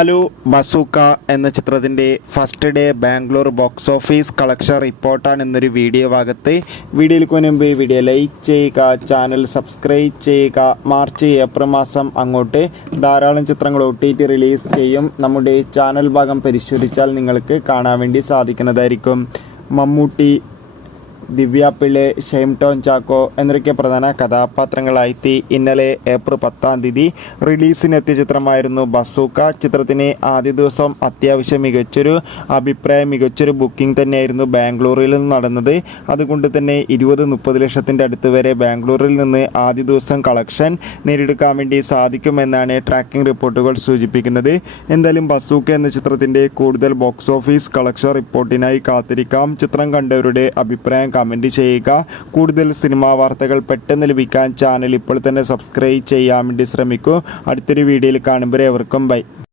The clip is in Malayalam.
ഹലോ ബസൂക്ക എന്ന ചിത്രത്തിൻ്റെ first day Bangalore box office collection റിപ്പോർട്ടാണ് എന്നൊരു വീഡിയോ ഭാഗത്ത്. വീഡിയോയിലേക്ക് മുൻപ് വീഡിയോ ലൈക്ക് ചെയ്യുക, ചാനൽ സബ്സ്ക്രൈബ് ചെയ്യുക. മാർച്ച് ഏപ്രിൽ മാസം അങ്ങോട്ട് ധാരാളം ചിത്രങ്ങൾ OTT റിലീസ് ചെയ്യും. നമ്മുടെ ചാനൽ ഭാഗം പരിശോധിച്ചാൽ നിങ്ങൾക്ക് കാണാൻ വേണ്ടി സാധിക്കുന്നതായിരിക്കും. മമ്മൂട്ടി, ദിവ്യ പിള്ളെ, ഷൈം ടോം ചാക്കോ എന്നൊക്കെ പ്രധാന കഥാപാത്രങ്ങളായി ഇന്നലെ ഏപ്രിൽ 10 റിലീസിനെത്തിയ ചിത്രമായിരുന്നു ബസൂക്ക. ചിത്രത്തിന് ആദ്യ ദിവസം അത്യാവശ്യം മികച്ചൊരു അഭിപ്രായം, മികച്ചൊരു ബുക്കിംഗ് തന്നെയായിരുന്നു ബാംഗ്ലൂരിൽ നിന്ന് നടന്നത്. അതുകൊണ്ട് തന്നെ 20-30 ലക്ഷത്തിൻ്റെ അടുത്ത് വരെ ബാംഗ്ലൂരിൽ നിന്ന് ആദ്യ ദിവസം കളക്ഷൻ നേടിയെടുക്കാൻ വേണ്ടി സാധിക്കുമെന്നാണ് ട്രാക്കിംഗ് റിപ്പോർട്ടുകൾ സൂചിപ്പിക്കുന്നത്. എന്തായാലും ബസൂക്ക എന്ന ചിത്രത്തിൻ്റെ കൂടുതൽ ബോക്സ് ഓഫീസ് കളക്ഷൻ റിപ്പോർട്ടിനായി കാത്തിരിക്കാം. ചിത്രം കണ്ടവരുടെ അഭിപ്രായം കമൻറ്റ് ചെയ്യുക. കൂടുതൽ സിനിമാ വാർത്തകൾ പെട്ടെന്ന് ലഭിക്കാൻ ചാനൽ ഇപ്പോൾ തന്നെ സബ്സ്ക്രൈബ് ചെയ്യാൻ വേണ്ടി ശ്രമിക്കൂ. അടുത്തൊരു വീഡിയോയിൽ കാണുമ്പോൾ ഏവർക്കും ബൈ.